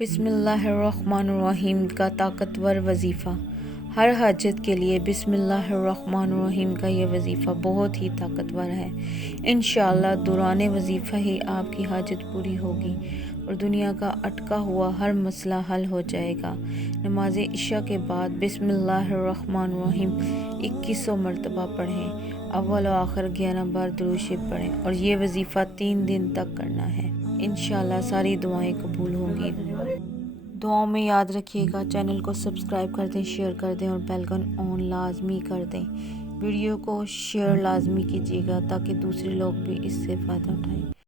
बिस्मिल्लाहिर्रहमानिर्रहीम का ताकतवर वजीफ़ा। हर हाजत के लिए बिस्मिल्लाहिर्रहमानिर्रहीम का ये वजीफ़ा बहुत ही ताकतवर है। इंशाअल्लाह दौरान वजीफ़ा ही आपकी हाजत पूरी होगी और दुनिया का अटका हुआ हर मसला हल हो जाएगा। नमाज इशा के बाद बिस्मिल्लाहिर्रहमानिर्रहीम 2100 मरतबा पढ़ें। अव्वल और आखिर 11 बार दुरूद शरीफ पढ़ें और ये वजीफ़ा 3 दिन तक करना है। इंशाअल्लाह सारी दुआएं कबूल होंगी। दुआओं में याद रखिएगा, चैनल को सब्सक्राइब कर दें, शेयर कर दें और बेल आइकन ऑन लाजमी कर दें। वीडियो को शेयर लाजमी कीजिएगा ताकि दूसरे लोग भी इससे फ़ायदा उठाएं।